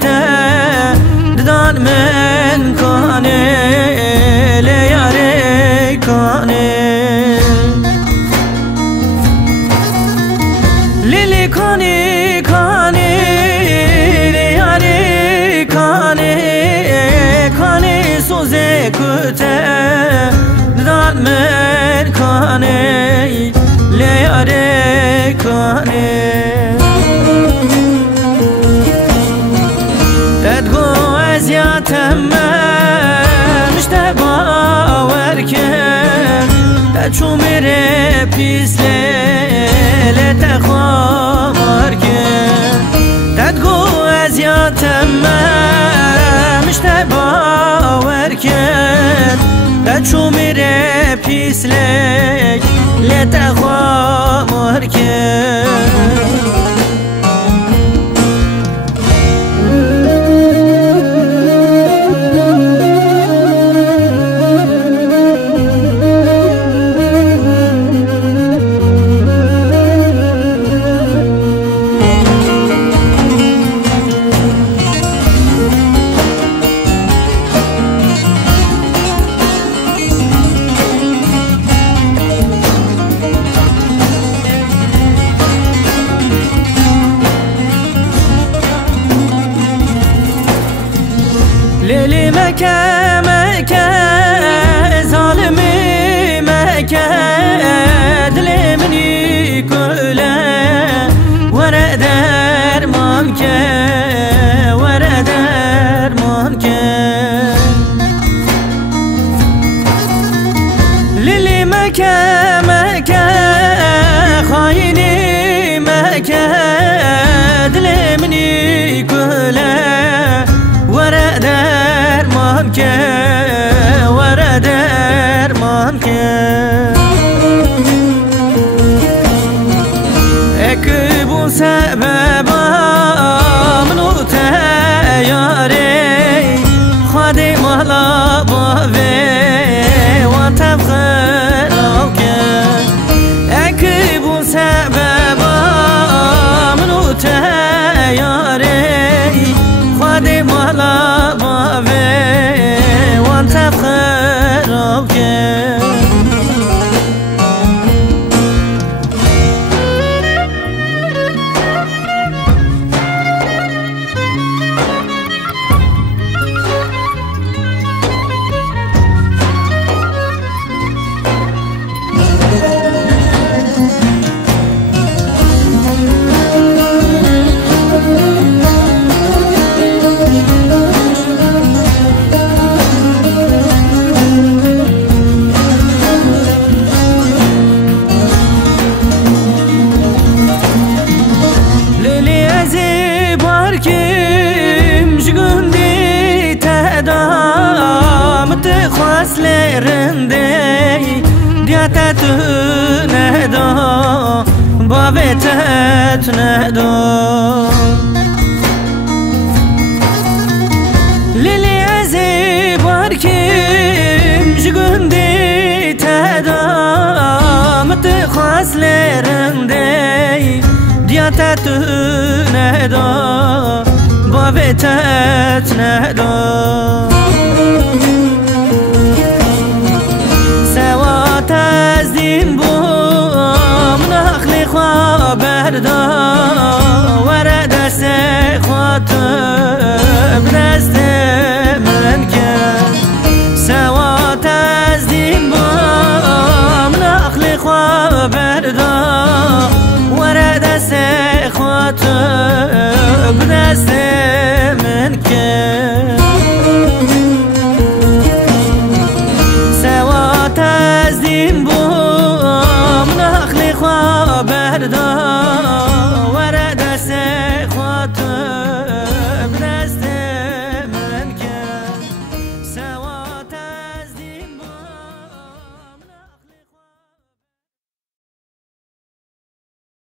كوتا دان من كاني لياري كاني ليلي كاني كاني لياري كاني كاني سوزي كوتا دان من كاني لياري كاني تدقو ازياتم مشته باور کن تچو میره پیس لیله تخوار کن تدقو ازیاتم مشته باور کن تچو میره پیس لیله تخوار کن ليلي مكة مكة ظالمي مكة دلي مني كله ورا دار مانكة ورا دار مانكة ليلي مكة مكة خايني مكة دلي مني كله ورا دار مانكه ورا دار مانكه اكبو سببا منو تياري خادي مهلا باوي وانتبخر اوكه اكبو سببا منو تياري خادي مهلا باوي وانتبخر اوكه خواستلرندی دیاتت ندا باوتت ندا لیلی ازی بارکیم جگندی تدا مت خواستلرندی دیاتت ندا باوتت ندا تزدين بوم نخلي خبردا ورا دست خاطب دست من كان سوا تزدين بوم نخلي خبردا ورا دست خاطب دست من كان تزدين بوم نخلي خبردا